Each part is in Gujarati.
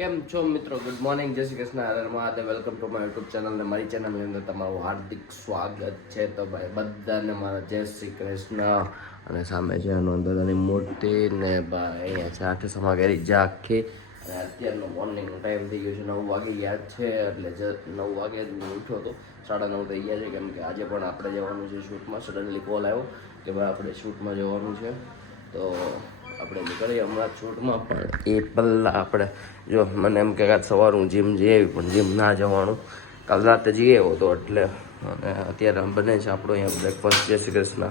કેમ છો મિત્રો? ગુડ મોર્નિંગ, જય Shri Krishna, Har Har Mahadev. Welcome to my YouTube channel ને મારી ચેનલની અંદર તમારું હાર્દિક સ્વાગત છે. તો ભાઈ બધાને મારા જય શ્રી કૃષ્ણ. અને સામે છે નોંધાની મૂર્તિ ને ભાઈ અહીંયા છે આખી સમાગેરી જે આખી. અને અત્યારનો મોર્નિંગનો ટાઈમ થઈ ગયો છે 9 વાગે યાદ છે એટલે 9 વાગે જ હું ઉઠ્યો હતો. 9:30 થઈ ગયા છે કેમ કે આજે પણ આપણે જવાનું છે શૂટમાં. સડનલી કોલ આવ્યો કે ભાઈ આપણે શૂટમાં જવાનું છે તો આપણે નીકળીએ હમણાં શૂટમાં. પણ એ પહેલાં આપણે જો મને એમ કે સવારે હું જીમ જઈ આવી પણ જીમ ના જવાનું, કાલ રાતે જઈ આવ્યો હતો એટલે. અને અત્યારે બને છે આપણો અહીંયા બ્રેકફાસ્ટ. જય શ્રી કૃષ્ણ.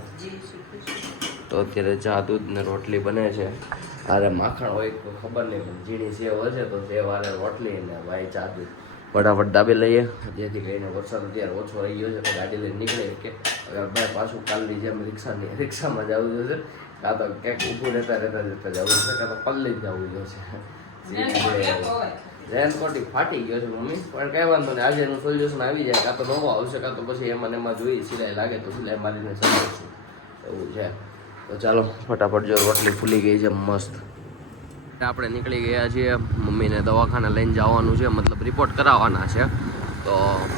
તો અત્યારે ચા દૂધ ને રોટલી બને છે. અરે માખણ હોય તો ખબર નહીં પણ ઝીણી સેવ હશે તો સેવ વાળે રોટલી ને ભાઈ ચા દૂધ ફટાફટ દાબી લઈએ જેથી કરીને વરસાદ અત્યારે ઓછો રહી ગયો છે તો ગાડી લઈને નીકળે કે ભાઈ પાછું કાલની જેમ રિક્ષામાં જવું જોશે, કાં તો ક્યાંક ઊભું રહેતા જવું છે, કાં તો પલ્લી જ જવું જોશે. રેનકોટ ફાટી ગયો છે મમ્મી, પણ કઈ વાંધો નહીં, આજે એનું સોલ્યુશન આવી જાય. કાં તો નવો આવશે કાં તો પછી એમાં જોઈ સિલાઈ લાગે તો સિલાઈ મારીને ચલાવીશું એવું છે. તો ચાલો ફટાફટ જો રોટલી ફૂલી ગઈ છે મસ્ત. આપણે નીકળી ગયા છીએ, મમ્મીને દવાખાને લઈને જવાનું છે, મતલબ રિપોર્ટ કરાવવાના છે. તો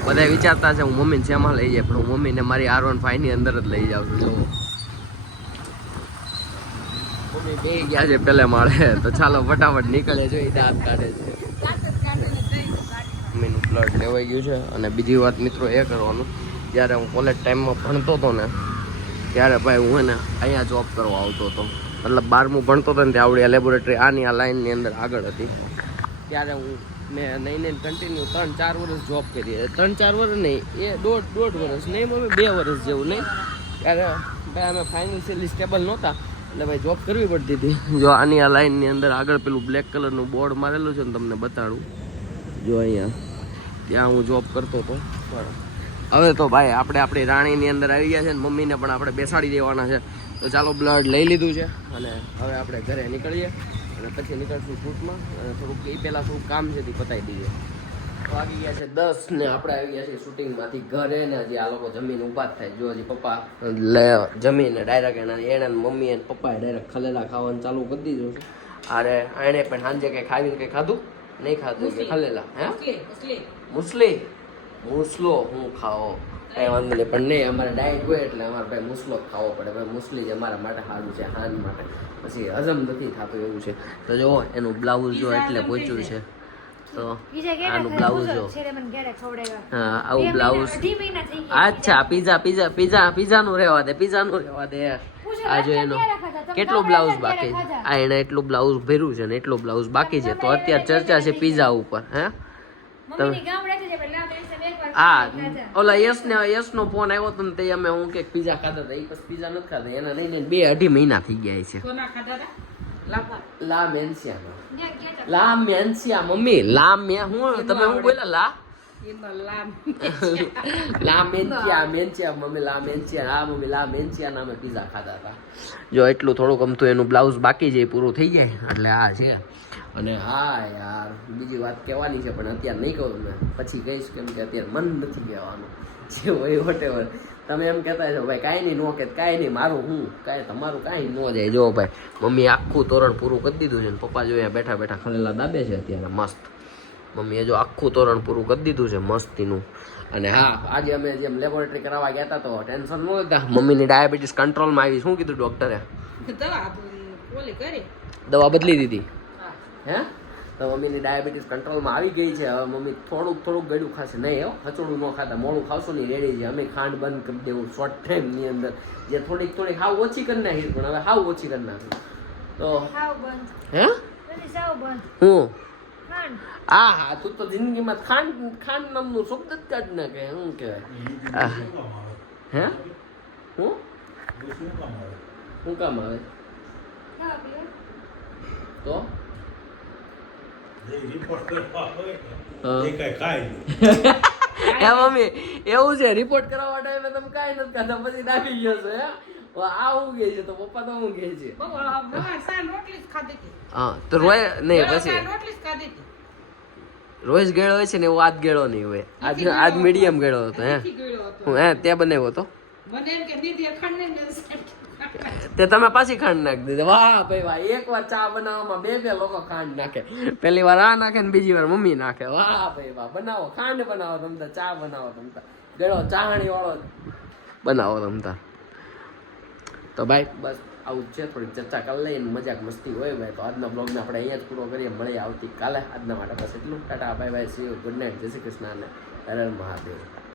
બધા વિચારતા છે હું મમ્મીને શેમાં લઈ જાય, પણ હું મમ્મીને મારી R15 ની અંદર જ લઈ જાઉં છું. જો મમ્મી બે ગયા છે પેલે માળે, તો ચાલો ફટાફટ નીકળે છે. દાંત કાઢે છે, મમ્મીનું બ્લડ લેવાઈ ગયું છે. અને બીજી વાત મિત્રો એ કરવાનું, જ્યારે હું કોલેજ ટાઈમમાં ભણતો હતો ને ત્યારે ભાઈ હું ને અહીંયા જોબ કરવા આવતો હતો. મતલબ 12મું ભણતો હતો ને ત્યાં આવડી લેબોરેટરી આની આ લાઈનની અંદર આગળ હતી. ત્યારે મેં નહીં કન્ટિન્યુ 3-4 વર્ષ જોબ કરી. 3-4 વર્ષ નહીં, એ દોઢ વર્ષ નહીં મમ્મી, 2 વર્ષ જેવું નહીં. ત્યારે ભાઈ અમે ફાઇનાન્શિયલી સ્ટેબલ નહોતા એટલે ભાઈ જોબ કરવી પડતી હતી. જો આની આ લાઈનની અંદર આગળ પેલું બ્લેક કલરનું બોર્ડ મારેલું છે ને તમને બતાડું, જો અહીંયા ત્યાં હું જોબ કરતો હતો. હવે તો ભાઈ આપણે આપણી રાણીની અંદર આવી ગયા છે ને મમ્મીને પણ આપણે બેસાડી દેવાના છે. તો ચાલો બ્લડ લઈ લીધું છે અને હવે આપણે ઘરે નીકળીએ અને પછી નીકળશું શૂટમાં. અને થોડુંક એ પહેલાં થોડુંક કામ છે તે પતાવી દઈએ. તો આવી ગયા છે 10 ને આપણે આવી ગયા છીએ શૂટિંગમાંથી ઘરે. ને હજી આ લોકો જમીન ઊભા જ થાય. જો હજી પપ્પા જમીને ડાયરેક્ટ એને મમ્મી અને પપ્પાએ ડાયરેક્ટ ખલેલા ખાવાનું ચાલુ કરી દીધું છે. અરે એણે પણ સાંજે કંઈ ખાવીને કંઈ ખાધું નહીં ખાધું કે ખલેલા હે મૂસલો હું ખાઓ કઈ વાંધો નહીં, પણ નહીં અમારે ડાયટ હોય એટલે અમારે ભાઈ મૂસલો ખાવો પડે. ભાઈ મૂસલી જ અમારા માટે સારું છે, હાન માટે પછી હજમ નથી થતું એવું છે. તો જો એનું બ્લાઉઝ જો એટલે પહોંચ્યું છે. તો આનું બ્લાઉઝ જો, હા આવું બ્લાઉઝ. અચ્છા પીઝાનું રહેવા દે. આ જો એનો કેટલો બ્લાઉઝ બાકી છે, આ એને એટલું બ્લાઉઝ ભર્યું છે ને એટલું બ્લાઉઝ બાકી છે. તો અત્યારે ચર્ચા છે પીઝા ઉપર. હે હા ઓલા યશનો ફોન આવ્યો હતો ને તે અમે હું કે પીઝા ખાધા હતા, એ પછી પીઝા નથી ખાધા. એના લઈને 2-2.5 મહિના થઈ ગયા છે. લા મેન્સિયા મમ્મી, હું તમે હું બોલ્યા મેન્સિયા મમ્મી, હા મમ્મી લા મેન્સિયા ના અમે પીઝા ખાધા હતા. જો એટલું થોડુંક અમથું એનું બ્લાઉઝ બાકી છે, પૂરું થઈ જાય એટલે આ છે. અને હા યાર બીજી વાત કહેવાની છે પણ અત્યારે નહીં કહું, મેં પછી કહીશ કેમ કે અત્યારે મન નથી કહેવાનું. જે હોય વોટેવર તમે એમ કહેતા છો ભાઈ કાંઈ નહીં નો કે કાંઈ નહીં, મારું હું કાંઈ તમારું કાંઈ ન જાય. જો ભાઈ મમ્મી આખું તોરણ પૂરું કરી દીધું છે ને પપ્પા જો અહીંયા બેઠા બેઠા ખલેલા દાબે છે અત્યારે મસ્ત. મમ્મીએ જો આખું તોરણ પૂરું કરી દીધું છે મસ્તીનું. અને હા આજે અમે જેમ લેબોરેટરી કરાવવા ગયા હતા તો ટેન્શન ન લેતા, મમ્મીની ડાયાબિટીસ કંટ્રોલમાં આવી. શું કીધું ડૉક્ટરે? દવા બદલી દીધી હે? તો મમ્મીની ડાયાબિટીસ કંટ્રોલમાં આવી ગઈ છે. હવે મમ્મી થોડુંક ગળ્યું ખાશે નહીં, હો હચોડું ન ખાતા, મોડું ખાવશું નહીં રેડી છે. અમે ખાંડ બંધ કરી દેવું શોર્ટ ટાઈમની અંદર, જે થોડીક હાવ ઓછી કરી નાખી પણ હવે હાવ ઓછી કરી નાખી. તો હે હું હા તું તો જિંદગીમાં ખાંડ નામનું શબ્દ જ કાઢ નાખે. શું કહેવાય હે શું કામ આવે તો મમ્મી એવું છે? રિપોર્ટ કરાવવા ટાઈમે તમે કાંઈ નથી ખાતા પછી દાબી ગયો છો? આ હું કહે છે તો પપ્પા તો હું કહે છે? હા તો રોય નહીં પછી રોજ ગેળો હોય છે ને એવો આજ ગેળો નહીં હોય. આજ મીડિયમ ગેળો હતો. હે ત્યાં બનાવ્યો હતો. તે તમે પાછી ખાંડ નાખી દીધી. વાહ ભાઈ વાહ, એક વાર ચા બનાવવામાં બે લોકો ખાંડ નાખે. પેલી વાર આ નાખે ને બીજી વાર મમ્મી નાખે. વાહ ભાઈ વાહ, બનાવો ખાંડ બનાવો તમતા, ચા બનાવો તમતા, ગળો ચાહણી વાળો બનાવો તમતા. તો ભાઈ બસ આવું જ છે, થોડીક ચર્ચા કરી લઈએ, મજાક મસ્તી હોય ભાઈ. તો આજના બ્લોગને આપણે અહીંયા જ પૂરો કરીએ, મળીએ આવતીકાલે. આજના માટે બસ એટલું. Tata bye bye, C you, good night, જય શ્રી કૃષ્ણ અને હર હર મહાદેવ.